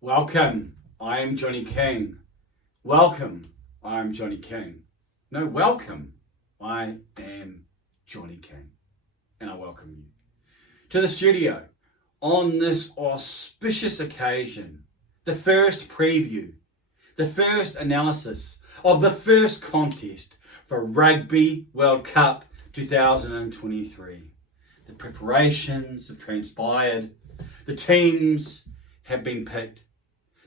Welcome, I am Johnny King. Welcome, I am Johnny King. No, welcome, I am Johnny King. And I welcome you to the studio on this auspicious occasion, the first preview, the first analysis of the first contest for Rugby World Cup 2023. The preparations have transpired, the teams have been picked,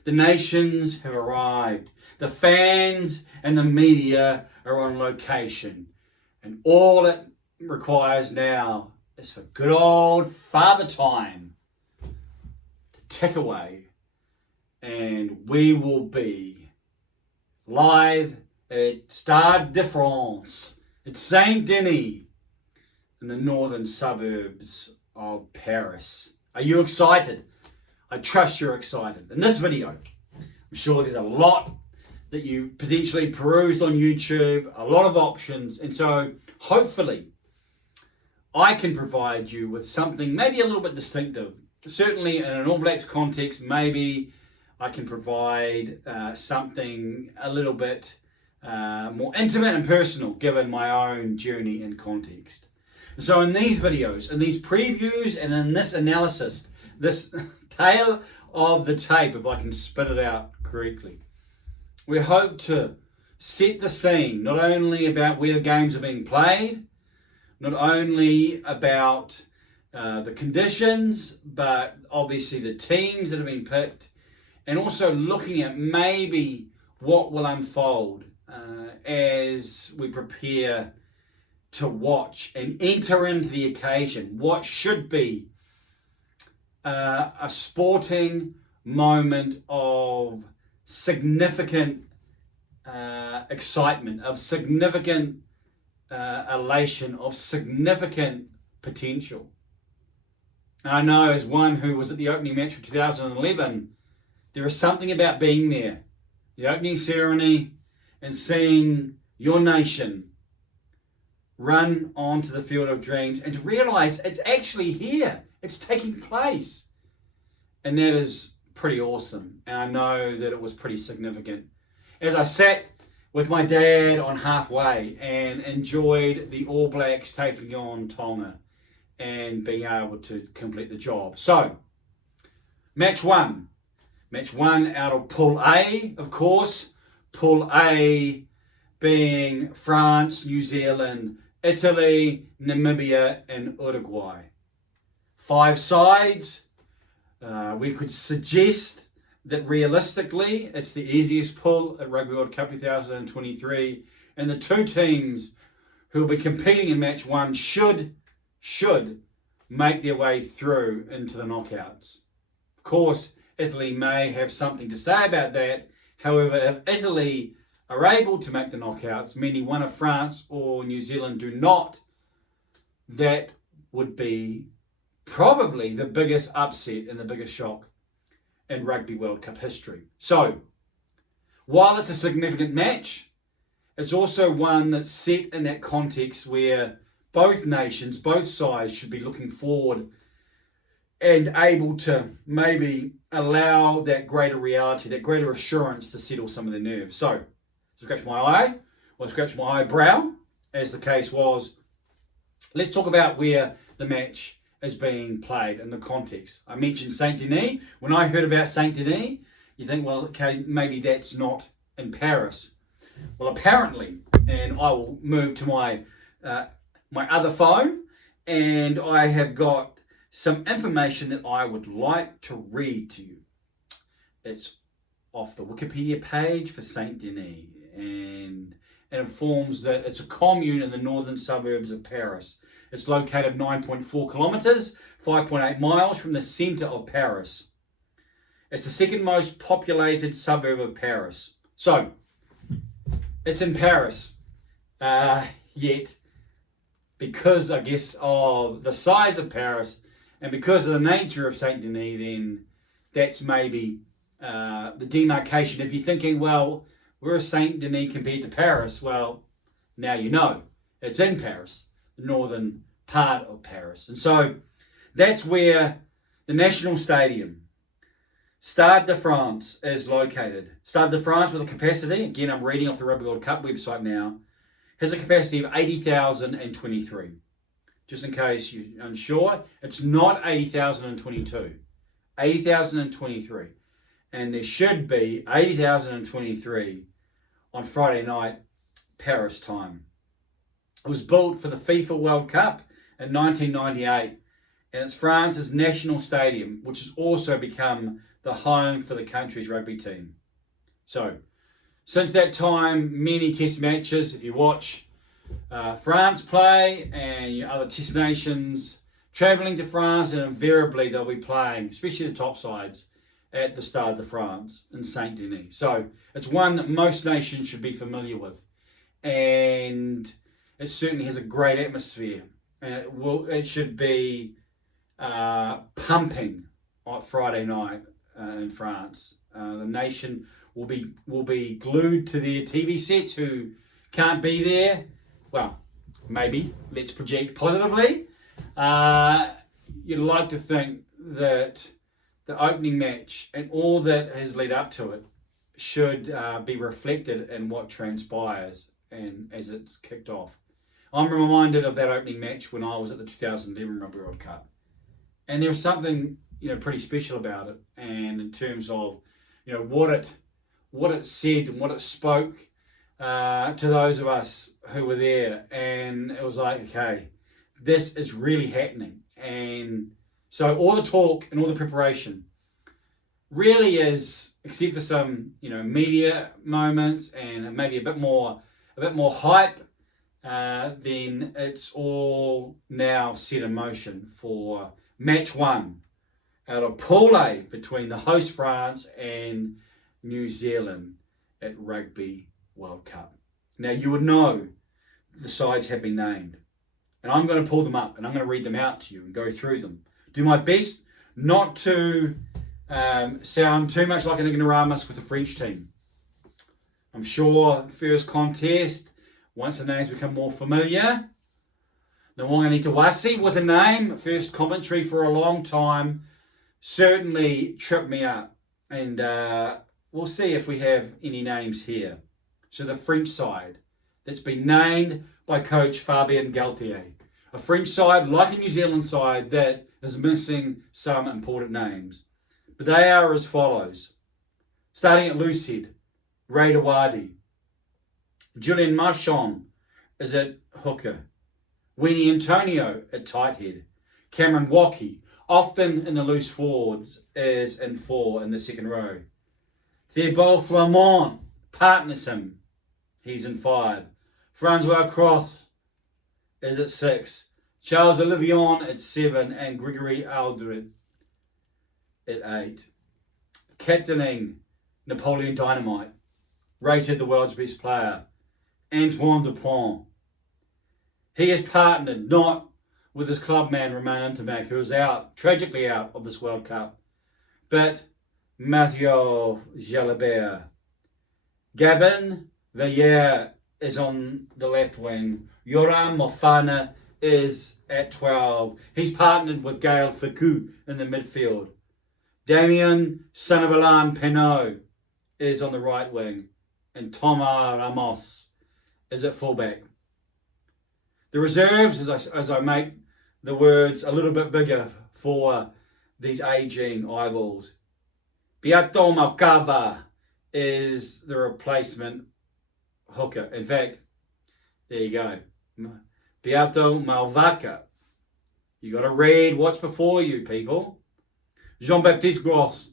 the nations have arrived, the fans and the media are on location, and all it requires now is for good old Father Time to tick away, and we will be live at Stade de France, at Saint Denis, in the northern suburbs of Paris. Are you excited? I trust you're excited. In this video, I'm sure there's a lot that you potentially perused on YouTube, a lot of options, and so hopefully I can provide you with something maybe a little bit distinctive. Certainly in an All Blacks context, maybe I can provide something a little bit more intimate and personal given my own journey and context. So in these videos, in these previews, and in this analysis, this tale of the tape, if I can spit it out correctly, we hope to set the scene, not only about where the games are being played, not only about the conditions, but obviously the teams that have been picked, and also looking at maybe what will unfold as we prepare to watch and enter into the occasion, what should be a sporting moment of significant excitement, of significant elation, of significant potential. And I know, as one who was at the opening match for 2011, there is something about being there, the opening ceremony, and seeing your nation run onto the field of dreams, and to realise it's actually here, it's taking place. And that is pretty awesome. And I know that it was pretty significant. As I sat with my dad on halfway and enjoyed the All Blacks taking on Tonga and being able to complete the job. So, match one out of Pool A, of course. Pool A being France, New Zealand, Italy, Namibia, and Uruguay. 5 sides. We could suggest that realistically it's the easiest pool at Rugby World Cup 2023, and the 2 teams who will be competing in match 1 should make their way through into the knockouts. Of course, Italy may have something to say about that. However, if Italy are able to make the knockouts, meaning one of France or New Zealand do not, that would be probably the biggest upset and the biggest shock in Rugby World Cup history. So, while it's a significant match, it's also one that's set in that context where both nations, both sides should be looking forward and able to maybe allow that greater reality, that greater assurance to settle some of the nerves. So, scratch my eye, or scratch my eyebrow, as the case was. Let's talk about where the match is being played in the context. I mentioned Saint Denis. When I heard about Saint Denis, you think, well, okay, maybe that's not in Paris. Well, apparently, and I will move to my other phone, and I have got some information that I would like to read to you. It's off the Wikipedia page for Saint Denis, and it informs that it's a commune in the northern suburbs of Paris. It's located 9.4 kilometres, 5.8 miles from the centre of Paris. It's the second most populated suburb of Paris. So, it's in Paris. Yet, because I guess of the size of Paris and because of the nature of Saint Denis, then that's maybe the demarcation. If you're thinking, well, where is Saint Denis compared to Paris? Well, now you know. It's in Paris, the northern part of Paris. And so that's where the National Stadium, Stade de France is located. Stade de France with a capacity, again I'm reading off the Rugby World Cup website now, has a capacity of 80,023. Just in case you're unsure, it's not 80,022. 80,023. And there should be 80,023 on Friday night, Paris time. It was built for the FIFA World Cup in 1998, and it's France's national stadium, which has also become the home for the country's rugby team. So, since that time, many test matches, if you watch France play and your other test nations travelling to France, and invariably they'll be playing, especially the top sides, at the Stade de France in Saint Denis. So it's one that most nations should be familiar with, and it certainly has a great atmosphere, and it should be pumping on Friday night in France. The nation will be glued to their TV sets who can't be there. Well, maybe, let's project positively. You'd like to think that the opening match and all that has led up to it should be reflected in what transpires and as it's kicked off. I'm reminded of that opening match when I was at the 2011 Rugby World Cup, and there was something pretty special about it, and in terms of what it said and what it spoke to those of us who were there, and it was like, okay, this is really happening. And so all the talk and all the preparation really is, except for some media moments and maybe a bit more hype, then it's all now set in motion for match one out of Pool A between the host France and New Zealand at Rugby World Cup. Now you would know the sides have been named, and I'm going to pull them up and I'm going to read them out to you and go through them. Do my best not to sound too much like an ignoramus with the French team. I'm sure the first contest, once the names become more familiar, Nwangani Tawasi was a name, first commentary for a long time, certainly tripped me up. And we'll see if we have any names here. So the French side that's been named by coach Fabien Galtier. A French side, like a New Zealand side, that is missing some important names. But they are as follows. Starting at Loosehead, Ray Dawadi. Julian Marchand is at hooker. Winnie Antonio at Tighthead. Cameron Waukee, often in the loose forwards, is in 4 in the second row. Thibault Flamand partners him. He's in 5. Francois Cross is at 6. Charles Olivion at 7. And Gregory Aldred at 8. Captaining Napoleon Dynamite, rated the world's best player, Antoine Dupont. He is partnered not with his clubman Romain Intermac, who is tragically out of this World Cup, but Mathieu Jalabert. Gabin Villiers is on the left wing. Yoram Mofana is at 12. He's partnered with Gael Ficou in the midfield. Damien Sanabalan Penot is on the right wing, and Thomas Ramos is at fullback. The reserves, as I make the words a little bit bigger for these aging eyeballs. Beato Malcava is the replacement hooker. In fact, there you go. Beato Malvaca. You got to read what's before you, people. Jean-Baptiste Gross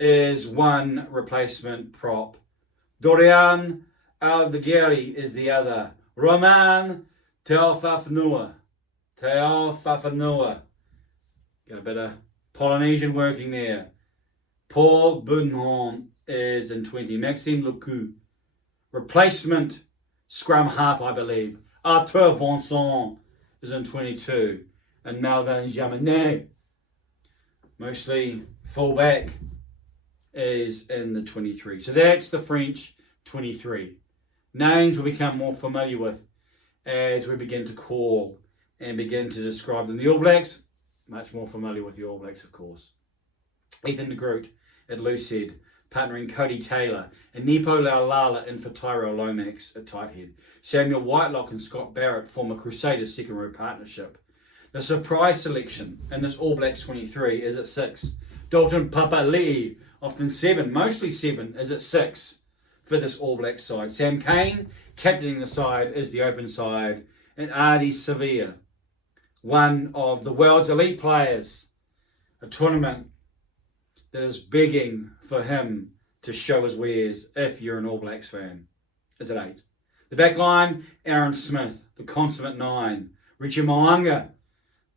is one replacement prop. Dorian Aldegheri is the other. Roman Teofafanua. Got a bit of Polynesian working there. Paul Bunhorn is in 20. Maxime Lecou. Replacement scrum half, I believe. Arthur Vincent is in 22. And Melvin Jaminet, mostly fullback, is in the 23. So that's the French 23. Names we'll become more familiar with as we begin to call and begin to describe them. The All Blacks, much more familiar with the All Blacks, of course. Ethan de Groot at Loosehead, partnering Cody Taylor, and Nepo Laulala in for Tyrell Lomax at Tighthead. Samuel Whitelock and Scott Barrett form a Crusaders second row partnership. The surprise selection in this All Blacks 23 is at 6. Dalton Papali'i, often 7, mostly 7, is at 6 for this All Blacks side. Sam Cane, captaining the side, is the open side. And Ardie Savea, one of the world's elite players, a tournament that is begging for him to show his wares if you're an All Blacks fan, is at 8. The back line, Aaron Smith, the consummate 9. Richie Mo'unga,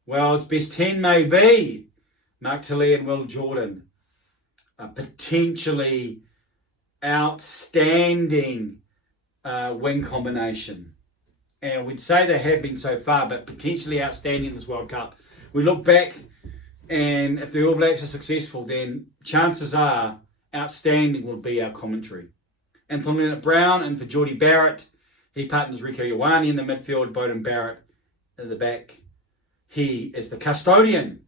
world's best 10 maybe. Mark Tilley and Will Jordan, a potentially outstanding wing combination. And we'd say they have been so far, but potentially outstanding in this World Cup. We look back, and if the All Blacks are successful, then chances are outstanding will be our commentary. Anthony Brown and for Geordie Barrett. He partners Rieko Ioane in the midfield, Bowden Barrett at the back. He is the custodian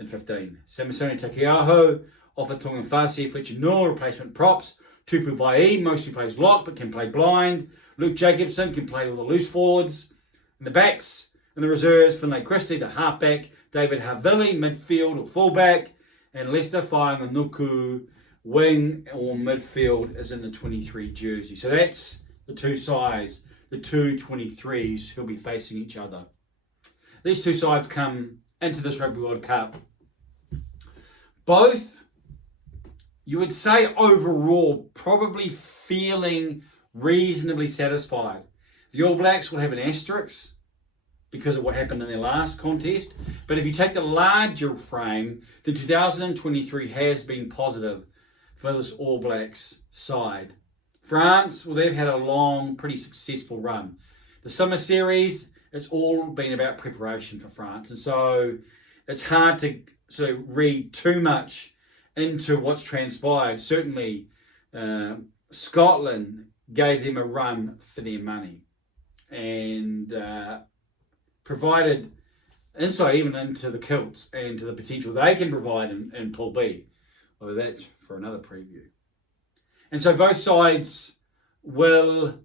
in 15. Samisoni Takiaho, Ofa Tongafasi, Fletcher Noor, replacement props. Tupu Vai mostly plays lock but can play blind. Luke Jacobson can play with the loose forwards. In the backs, in the reserves, Finlay Christie, the halfback. David Havili, midfield or fullback. And Lester Whainganuku, wing or midfield, is in the 23 jersey. So that's the two sides, the two 23s who'll be facing each other. These two sides come into this Rugby World Cup. Both, you would say overall, probably feeling reasonably satisfied. The All Blacks will have an asterisk because of what happened in their last contest. But if you take the larger frame, the 2023 has been positive for this All Blacks side. France, well, they've had a long, pretty successful run. The summer series, it's all been about preparation for France. And so it's hard to sort of read too much into what's transpired. Certainly, Scotland gave them a run for their money and provided insight even into the kilts and to the potential they can provide in Pool B. Although that's for another preview. And so both sides will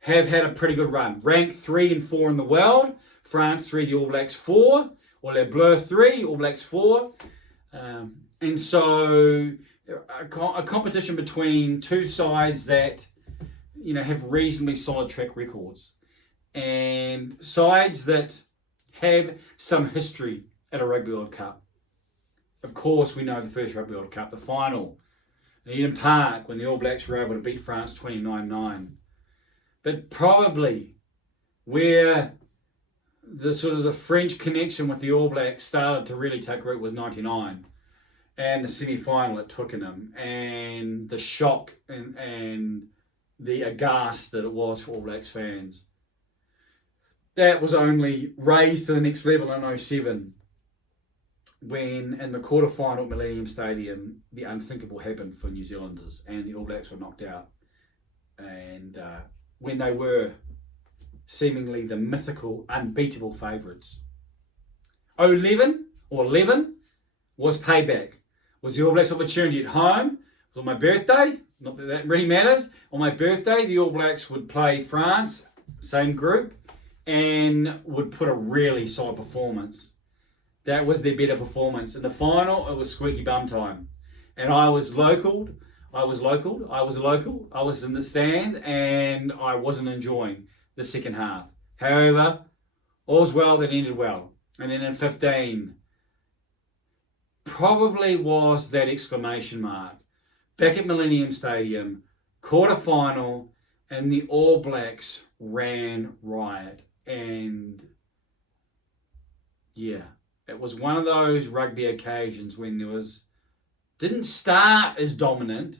have had a pretty good run. Ranked 3 and 4 in the world. France 3, the All Blacks 4. Or Les Bleus 3, All Blacks 4. And so a competition between two sides that, you know, have reasonably solid track records. And sides that have some history at a Rugby World Cup. Of course, we know the first Rugby World Cup, the final in Eden Park, when the All Blacks were able to beat France 29-9. But probably where the sort of the French connection with the All Blacks started to really take root was 99. And the semi-final at Twickenham. And the shock and the aghast that it was for All Blacks fans. That was only raised to the next level in 07. When in the quarterfinal at Millennium Stadium, the unthinkable happened for New Zealanders and the All Blacks were knocked out. And when they were seemingly the mythical, unbeatable favourites. 11 was payback. Was the All Blacks opportunity at home. It was on my birthday. Not that that really matters. On my birthday, the All Blacks would play France, same group, and would put a really solid performance. That was their better performance. In the final, it was squeaky bum time. And I was local. I was in the stand and I wasn't enjoying the second half. However, all's well that ended well. And then in 15, probably was that exclamation mark. Back at Millennium Stadium, quarterfinal, and the All Blacks ran riot. And yeah, it was one of those rugby occasions when didn't start as dominant.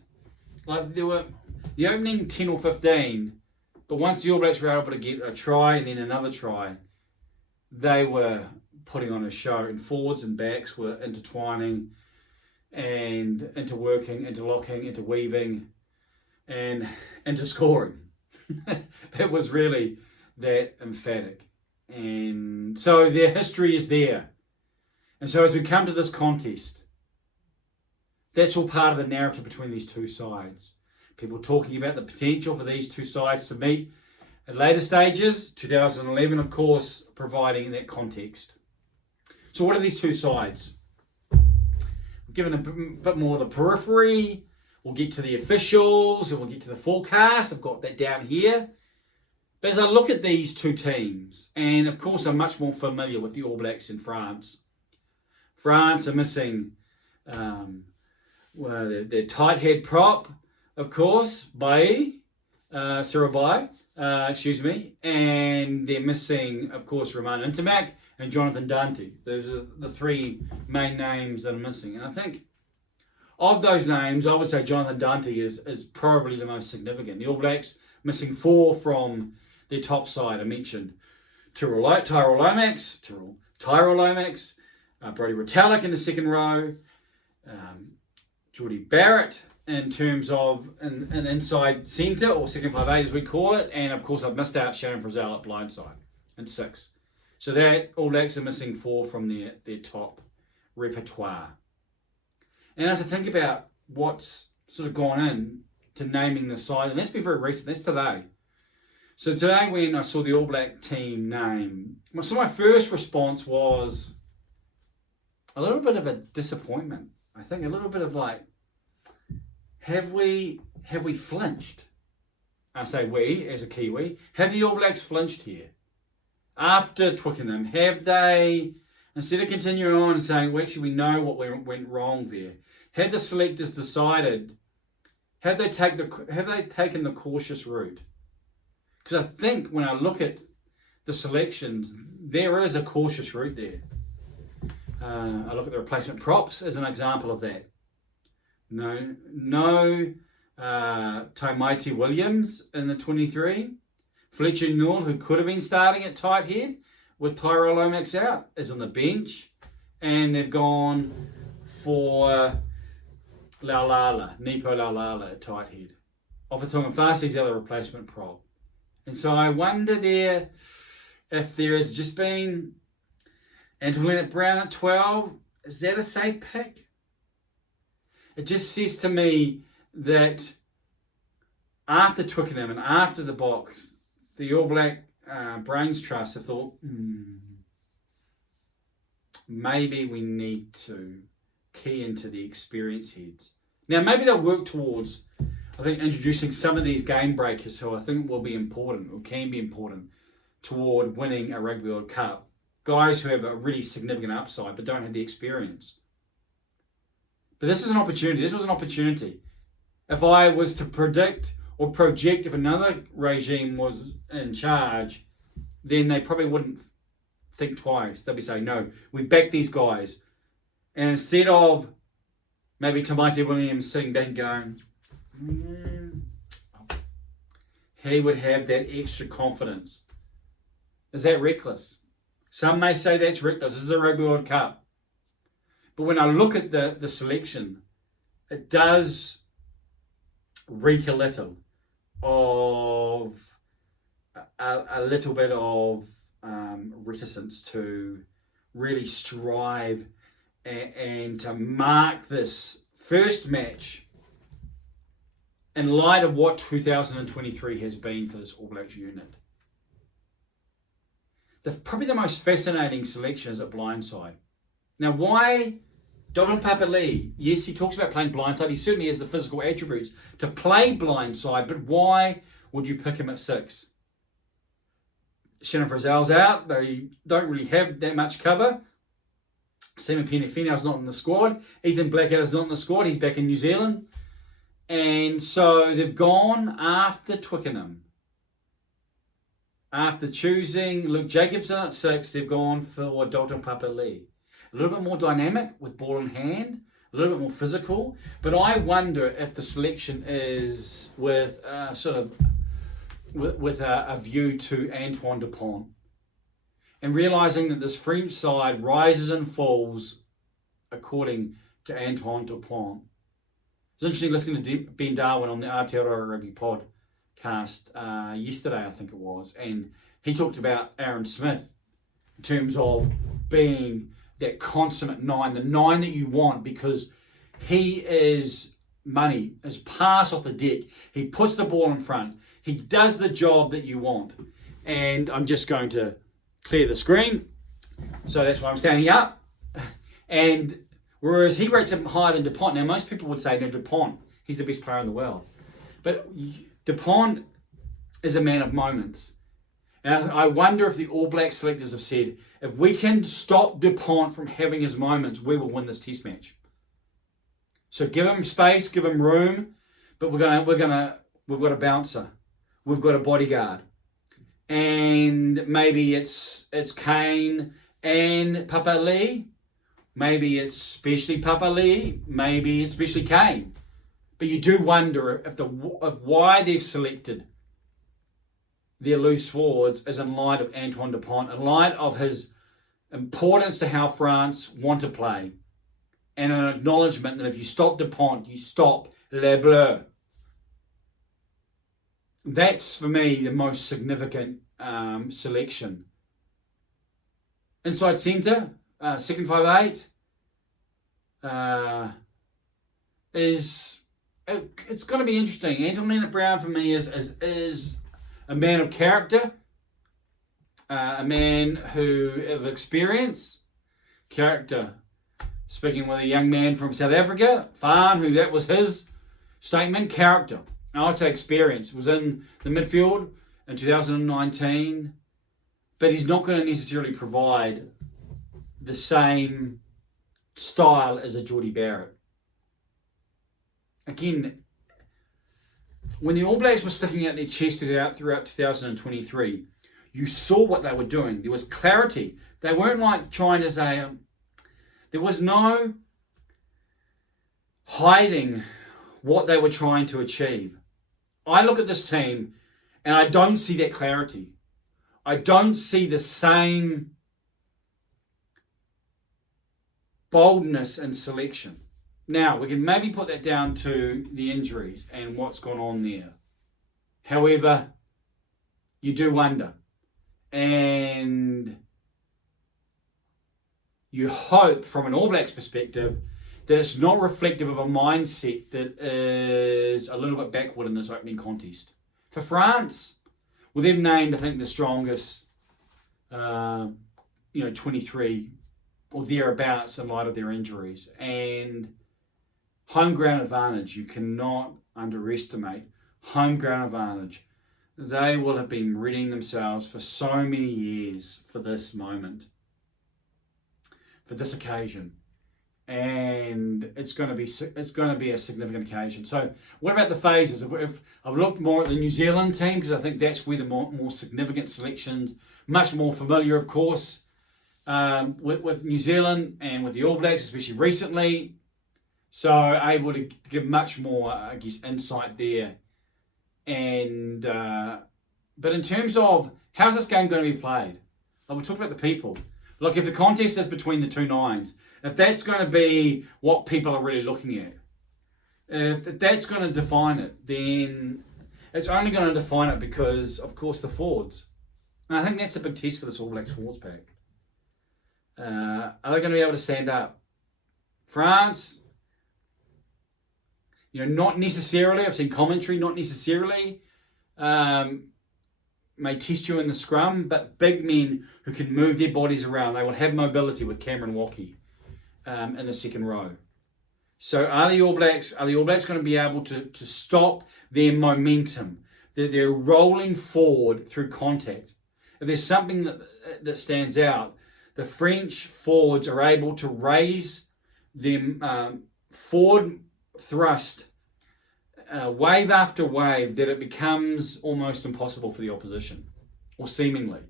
Like there were the opening 10 or 15, but once the All Blacks were able to get a try and then another try, they were putting on a show, and forwards and backs were intertwining and interworking, interlocking, interweaving, and into scoring. It was really that emphatic. And so their history is there. And so as we come to this contest, That's all part of the narrative between these two sides. People talking about the potential for these two sides to meet at later stages. 2011, of course, providing that context. So what are these two sides? Given a bit more of the periphery, we'll get to the officials and we'll get to the forecast. I've got that down here. But as I look at these two teams, and of course I'm much more familiar with the All Blacks in France. France are missing their Tighthead prop, of course, Baille, Cyril Baille, and they're missing, of course, Romain Intermac and Jonathan Dante. Those are the three main names that are missing. And I think of those names, I would say Jonathan Dante is probably the most significant. The All Blacks missing 4 from their top side. I mentioned Tyrell Lomax, Brodie Retallick in the second row, Geordie Barrett in terms of an inside centre, or second 5'8" as we call it, and of course I've missed out Shannon Frizzell at blindside in 6. So that All Blacks are missing 4 from their top repertoire. And as I think about what's sort of gone in to naming the side, and that's been very recent, that's today. So today when I saw the All Black team name, so my first response was a little bit of a disappointment. I think a little bit of like, have we flinched? I say we, as a Kiwi. Have the All Blacks flinched here? After Twickenham, have they, instead of continuing on and saying, well, actually we know what went wrong there, have the selectors decided, have they taken the cautious route? Because I think when I look at the selections, there is a cautious route there. I look at the replacement props as an example of that. No Taimati Williams in the 23. Fletcher Newell, who could have been starting at Tighthead with Tyrell Lomax out, is on the bench. And they've gone for Nipo Laulala at Tighthead. Offatonga Fasi's the other replacement prop. And so I wonder there if there has just been Antoinette Brown at 12. Is that a safe pick? It just says to me that after Twickenham and after the Box, the All Black Brains Trust have thought, maybe we need to key into the experience heads. Now, maybe they'll work towards, I think, introducing some of these game breakers who I think will be important or can be important toward winning a Rugby World Cup. Guys who have a really significant upside but don't have the experience. But this is an opportunity. This was an opportunity. If I was to predict or project if another regime was in charge, then they probably wouldn't think twice. They'd be saying, no, we back these guys. And instead of maybe Taimati Williams sitting back and going, he would have that extra confidence. Is that reckless? Some may say that's reckless. This is a Rugby World Cup. But when I look at the selection, it does reek a little of a little bit of reticence to really strive and to mark this first match in light of what 2023 has been for this All Blacks unit. Probably the most fascinating selection is at blindside. Now, why Dalton Papali'i? Yes, he talks about playing blindside. He certainly has the physical attributes to play blindside, but why would you pick him at 6? Shannon Frizzell's out. They don't really have that much cover. Simon Penifino's not in the squad. Ethan Blackadder's not in the squad. He's back in New Zealand. And so they've gone after Twickenham. After choosing Luke Jacobson at 6, they've gone for Dalton Papali'i. A little bit more dynamic with ball in hand, a little bit more physical. But I wonder if the selection is with a view to Antoine Dupont. And realising that this French side rises and falls according to Antoine Dupont. It's interesting listening to Ben Darwin on the Aotearoa Rugby podcast yesterday, I think it was. And he talked about Aaron Smith in terms of being that consummate 9, the 9 that you want, because he is money, is pass off the deck. He puts the ball in front. He does the job that you want. And I'm just going to clear the screen. So that's why I'm standing up. And whereas he rates him higher than Dupont. Now, most people would say, no, Dupont, he's the best player in the world. But Dupont is a man of moments. And I wonder if the All Black selectors have said, if we can stop Dupont from having his moments, we will win this test match. So give him space, give him room, but we've got a bouncer, we've got a bodyguard, and maybe it's Kane and Papa Lee, maybe it's especially Papa Lee, maybe it's especially Kane. But you do wonder if why they've selected their loose forwards is in light of Antoine Dupont, in light of his importance to how France want to play, and an acknowledgement that if you stop Dupont, you stop Les Bleus. That's, for me, the most significant selection. Inside centre, second 5'8", it's going to be interesting. Anton Brown, for me, is a man of character, a man of experience, character. Speaking with a young man from South Africa, Farn, who that was his statement, character. I would say experience. Was in the midfield in 2019, but he's not going to necessarily provide the same style as a Geordie Barrett. Again, when the All Blacks were sticking out their chest throughout 2023, you saw what they were doing. There was clarity. They weren't like trying to say, there was no hiding what they were trying to achieve. I look at this team and I don't see that clarity. I don't see the same boldness and selection. Now, we can maybe put that down to the injuries and what's gone on there. However, you do wonder. And you hope, from an All Blacks perspective, that it's not reflective of a mindset that is a little bit backward in this opening contest. For France, with them named, I think, the strongest, 23 or thereabouts in light of their injuries. And home ground advantage, you cannot underestimate home ground advantage. They will have been readying themselves for so many years for this moment, for this occasion. And it's going to be a significant occasion. So what about the phases? If I've looked more at the New Zealand team, because I think that's where the more significant selections, much more familiar, of course, with New Zealand and with the All Blacks, especially recently. So able to give much more, I guess, insight there. And but in terms of how's this game going to be played, like we talked about the people. Look, if the contest is between the two nines, if that's going to be what people are really looking at, if that's going to define it, then it's only going to define it because, of course, the forwards. And I think that's a big test for this All Blacks forwards pack. Are they going to be able to stand up? France, not necessarily. I've seen commentary, not necessarily. May test you in the scrum, but big men who can move their bodies around. They will have mobility with Cameron Walkie in the second row. So are the All Blacks going to be able to stop their momentum? They're rolling forward through contact. If there's something that stands out, the French forwards are able to raise them forward thrust wave after wave that it becomes almost impossible for the opposition, or seemingly.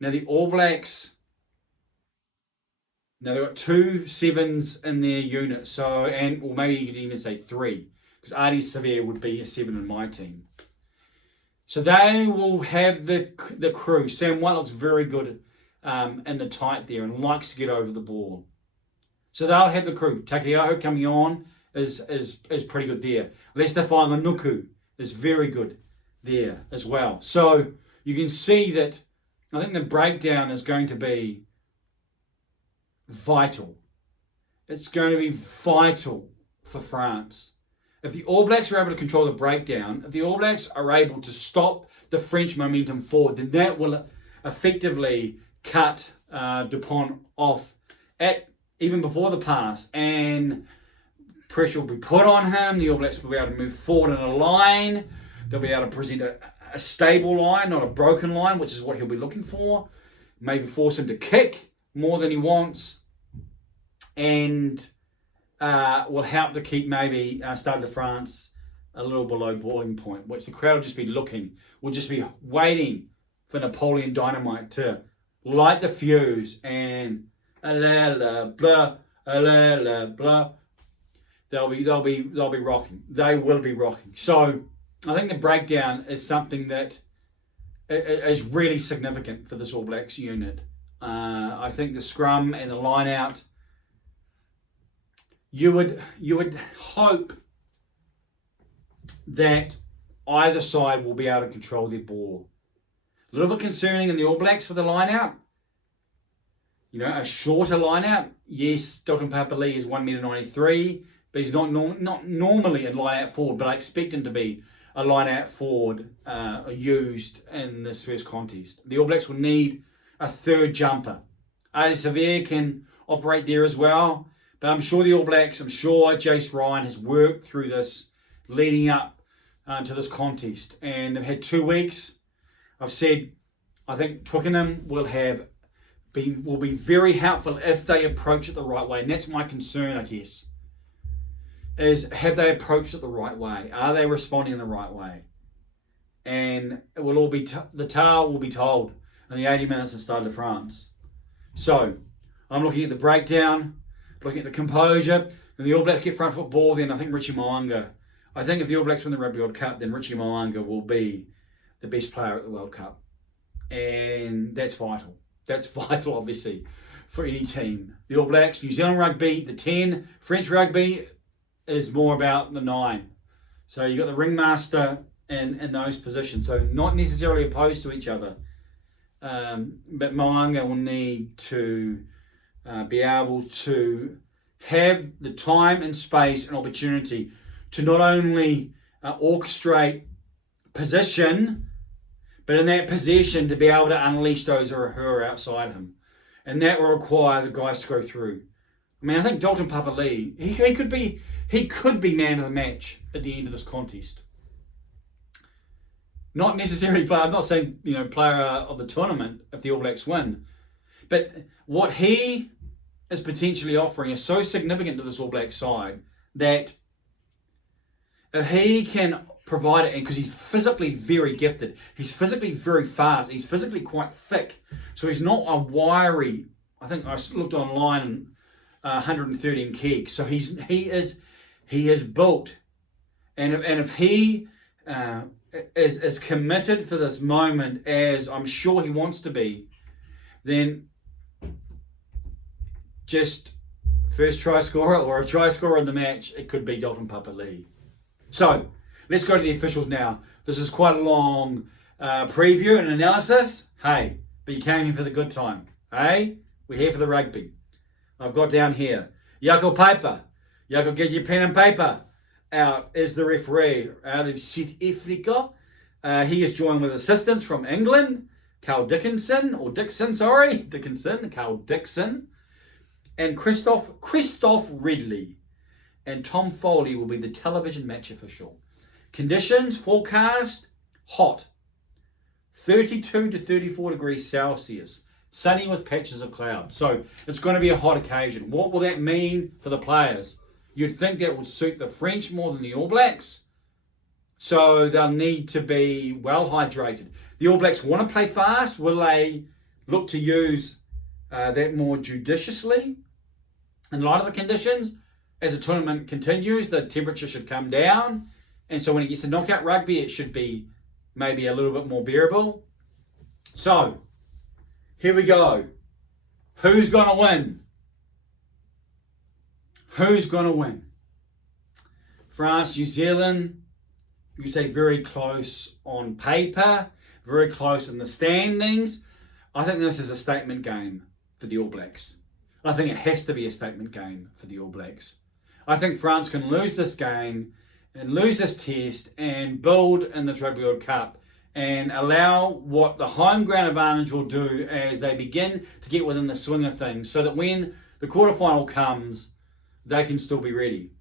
Now the All Blacks, they've got 2 sevens in their unit, or maybe you could even say 3, because Artie Sevier would be a 7 in my team. So they will have the crew. Sam White looks very good in the tight there and likes to get over the ball. So they'll have the crew. Takeaho coming on is pretty good there. Lester Whanganuku is very good there as well. So you can see that I think the breakdown is going to be vital. it's going to be vital for France. If the All Blacks are able to control the breakdown, if the All Blacks are able to stop the French momentum forward, then that will effectively cut Dupont off at even before the pass, and pressure will be put on him. The All Blacks will be able to move forward in a line. They'll be able to present a stable line, not a broken line, which is what he'll be looking for. Maybe force him to kick more than he wants, and will help to keep maybe Stade de France a little below boiling point, which the crowd will just be looking, will just be waiting for Napoleon Dynamite to light the fuse and blah, blah. They'll be rocking. They will be rocking. So I think the breakdown is something that is really significant for this All Blacks unit. I think the scrum and the line out, you would hope that either side will be able to control their ball. A little bit concerning in the All Blacks for the line out. You know, a shorter line out. Yes, Dalton Papali'i is 1.93 m, but he's not normally in line out forward, but I expect him to be a line out forward used in this first contest. The All Blacks will need a third jumper. Ali Sevier can operate there as well, but I'm sure the All Blacks, I'm sure Jace Ryan has worked through this leading up to this contest, and they've had 2 weeks. I've said I think Twickenham will be very helpful if they approach it the right way, and that's my concern, I guess. Is have they approached it the right way? Are they responding in the right way? And it will all be the tale will be told in the 80 minutes in Stade de France. So I'm looking at the breakdown, looking at the composure, and the All Blacks get front foot ball. Then I think Richie Mo'unga. I think if the All Blacks win the Rugby World Cup, then Richie Mo'unga will be the best player at the World Cup, and that's vital. That's vital, obviously, for any team. The All Blacks, New Zealand rugby, the 10, French rugby is more about the 9. So you've got the ringmaster in those positions. So not necessarily opposed to each other. But Mo'unga will need to be able to have the time and space and opportunity to not only orchestrate position, but in that position to be able to unleash those who are outside him. And that will require the guys to go through. I mean, I think Dalton Papali'i, he could be man of the match at the end of this contest. Not necessarily player, I'm not saying, player of the tournament if the All Blacks win. But what he is potentially offering is so significant to this All Black side that if he can provide it, and because he's physically very gifted, he's physically very fast, he's physically quite thick, so he's not a wiry. I think I looked online and 113 keg, so he is built, and if he is committed for this moment as I'm sure he wants to be, then just first try scorer or a try scorer in the match, it could be Dalton Papali'i. So let's go to the officials now. This is quite a long preview and analysis. Hey, but you came here for the good time. Hey, we're here for the rugby. I've got down here, Jaco Piper. Jaco, get your pen and paper out is the referee out of South Africa. He is joined with assistants from England, Carl Dickinson, Carl Dixon, and Christoph Ridley. And Tom Foley will be the television match official. Conditions forecast, hot. 32 to 34 degrees Celsius. Sunny with patches of cloud. So it's going to be a hot occasion. What will that mean for the players? You'd think that would suit the French more than the All Blacks. So they'll need to be well hydrated. The All Blacks want to play fast. Will they look to use that more judiciously in light of the conditions? As the tournament continues, the temperature should come down. And so when it gets to knockout rugby, it should be maybe a little bit more bearable. So, here we go. Who's going to win? Who's going to win? France, New Zealand, you say very close on paper, very close in the standings. I think this is a statement game for the All Blacks. I think it has to be a statement game for the All Blacks. I think France can lose this game and lose this test and build in this Rugby World Cup and allow what the home ground advantage will do as they begin to get within the swing of things, so that when the quarterfinal comes, they can still be ready.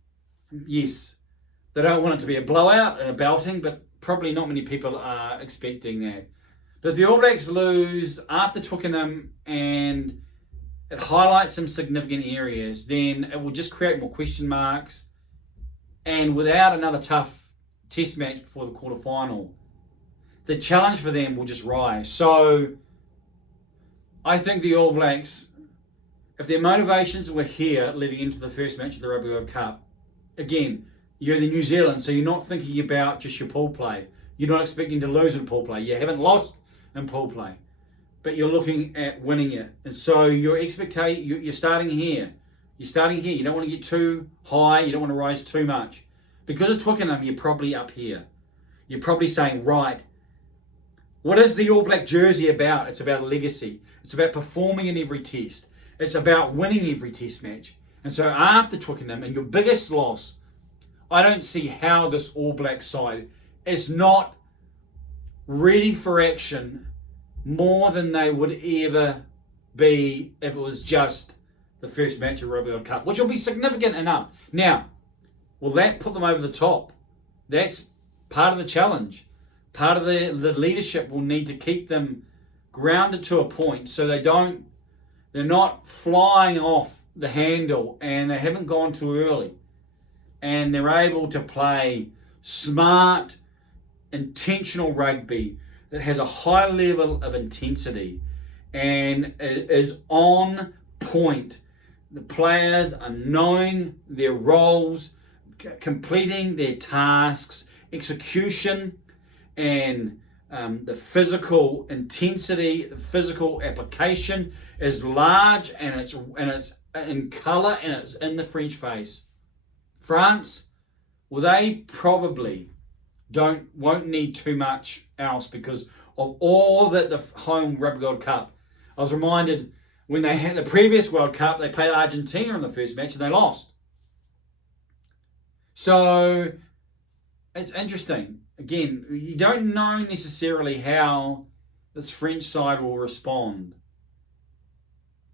Yes, they don't want it to be a blowout and a belting, but probably not many people are expecting that. But if the All Blacks lose after Twickenham and it highlights some significant areas, then it will just create more question marks. And without another tough test match before the quarterfinal, the challenge for them will just rise. So I think the All Blacks, if their motivations were here leading into the first match of the Rugby World Cup, again, you're in New Zealand, so you're not thinking about just your pool play. You're not expecting to lose in pool play. You haven't lost in pool play, but you're looking at winning it. And so your expectation, you're starting here. You're starting here. You don't want to get too high. You don't want to rise too much. Because of Twickenham, you're probably up here. You're probably saying, right, what is the All Black jersey about? It's about a legacy. It's about performing in every test. It's about winning every test match. And so after Twickenham and your biggest loss, I don't see how this All Black side is not ready for action more than they would ever be if it was just the first match of Rugby World Cup, which will be significant enough. Now, will that put them over the top? That's part of the challenge. Part of the leadership will need to keep them grounded to a point so they're not flying off the handle and they haven't gone too early. And they're able to play smart, intentional rugby that has a high level of intensity and is on point. The players are knowing their roles, completing their tasks, execution, and the physical intensity, the physical application is large, and it's in colour, and it's in the French face. France, well, they probably won't need too much else because of all that the home Rugby World Cup. I was reminded when they had the previous World Cup, they played Argentina in the first match and they lost. So it's interesting. Again, you don't know necessarily how this French side will respond.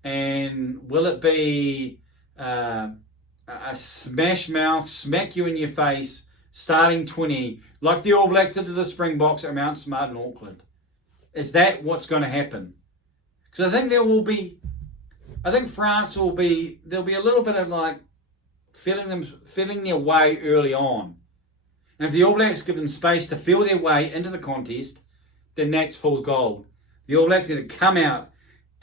And will it be a smash mouth, smack you in your face, starting 20, like the All Blacks did to the Springboks at Mount Smart in Auckland? Is that what's going to happen? Because I think France there'll be a little bit of like feeling their way early on. And if the All Blacks give them space to feel their way into the contest, then that's fool's gold. The All Blacks need to come out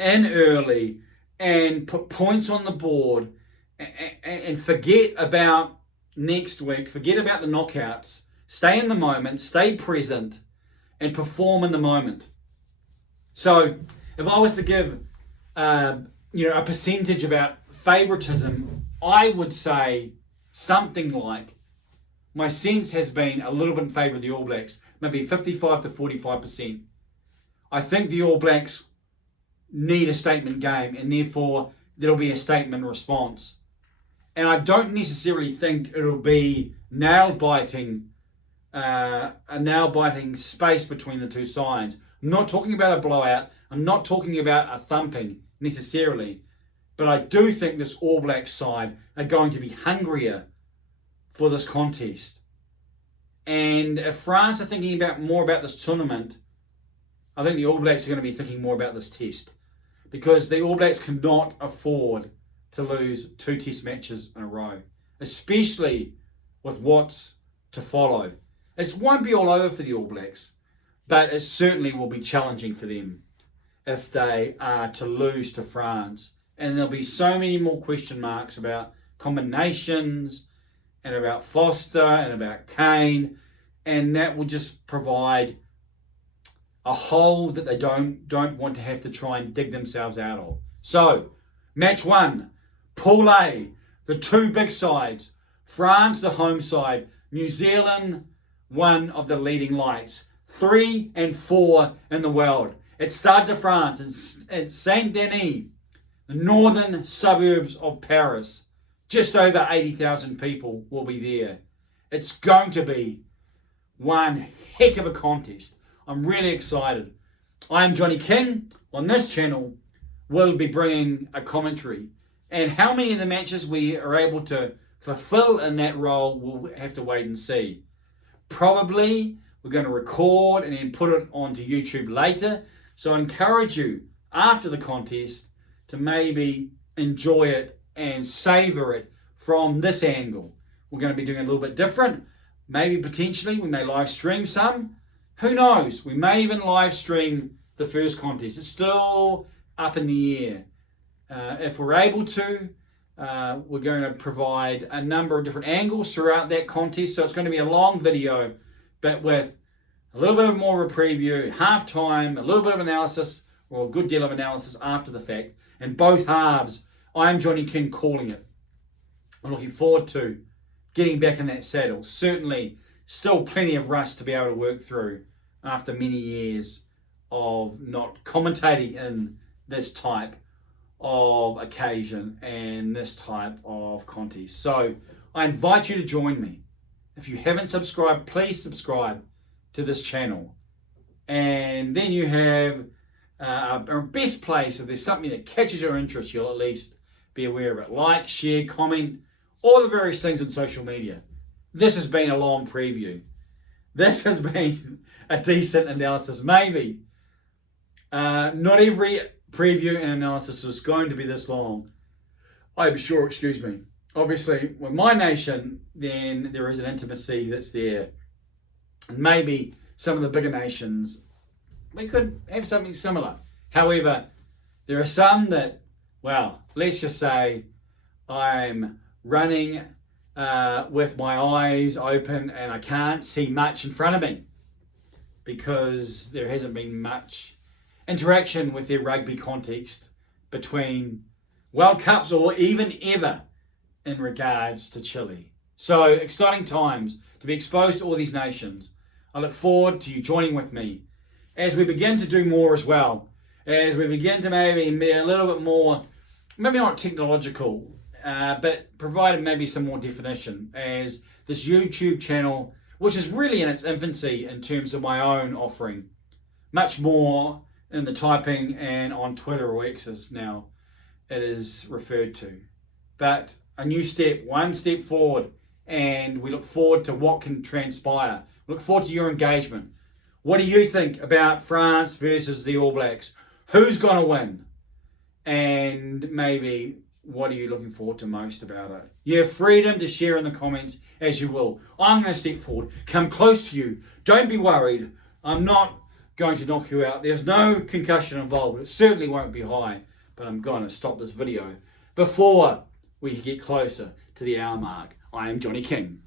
in early and put points on the board and forget about next week, forget about the knockouts, stay in the moment, stay present, and perform in the moment. So if I was to give a percentage about favouritism, I would say something like, my sense has been a little bit in favour of the All Blacks, maybe 55 to 45%. I think the All Blacks need a statement game, and therefore there'll be a statement response. And I don't necessarily think it'll be a nail-biting space between the two sides. I'm not talking about a blowout. I'm not talking about a thumping necessarily. But I do think this All Black side are going to be hungrier for this contest. And if France are thinking more about this tournament, I think the All Blacks are going to be thinking more about this test. Because the All Blacks cannot afford to lose 2 test matches in a row, especially with what's to follow. It won't be all over for the All Blacks, but it certainly will be challenging for them if they are to lose to France. And there'll be so many more question marks about combinations and about Foster and about Kane, and that will just provide a hole that they don't want to have to try and dig themselves out of. So, match 1, Pool A, the 2 big sides, France the home side, New Zealand one of the leading lights, 3 and 4 in the world. It started to France and Saint Denis. the northern suburbs of Paris. Just over 80,000 people will be there. It's going to be one heck of a contest. I'm really excited. I'm Johnny King. On this channel, we'll be bringing a commentary. And how many of the matches we are able to fulfill in that role, we'll have to wait and see. Probably we're going to record and then put it onto YouTube later. So I encourage you, after the contest, to maybe enjoy it and savor it from this angle. We're going to be doing a little bit different. Maybe potentially we may live stream some. Who knows? We may even live stream the first contest. It's still up in the air. If we're able to, we're going to provide a number of different angles throughout that contest. So it's going to be a long video, but with a little bit of more of a preview, halftime, a little bit of analysis, or a good deal of analysis after the fact. And both halves, I'm Johnny King calling it. I'm looking forward to getting back in that saddle. Certainly, still plenty of rust to be able to work through after many years of not commentating in this type of occasion and this type of contest. So I invite you to join me. If you haven't subscribed, please subscribe to this channel. And then you have a best place. If there's something that catches your interest, you'll at least be aware of it. Like, share, comment, all the various things on social media. This has been a long preview. This has been a decent analysis. Maybe. Not every preview and analysis is going to be this long. I'm sure, excuse me. Obviously, with my nation, then there is an intimacy that's there. And maybe some of the bigger nations, we could have something similar. However, there are some that, well, let's just say I'm running with my eyes open and I can't see much in front of me because there hasn't been much interaction with their rugby context between World Cups or even ever in regards to Chile. So exciting times to be exposed to all these nations. I look forward to you joining with me as we begin to do more as well, as we begin to maybe be a little bit more, maybe not technological, but provide maybe some more definition as this YouTube channel, which is really in its infancy in terms of my own offering, much more in the typing and on Twitter or X as now it is referred to. But a new step, one step forward, and we look forward to what can transpire. Look forward to your engagement. What do you think about France versus the All Blacks? Who's going to win? And maybe what are you looking forward to most about it? You have freedom to share in the comments as you will. I'm going to step forward, come close to you. Don't be worried. I'm not going to knock you out. There's no concussion involved. It certainly won't be high, but I'm going to stop this video before we get closer to the hour mark. I am Johnny King.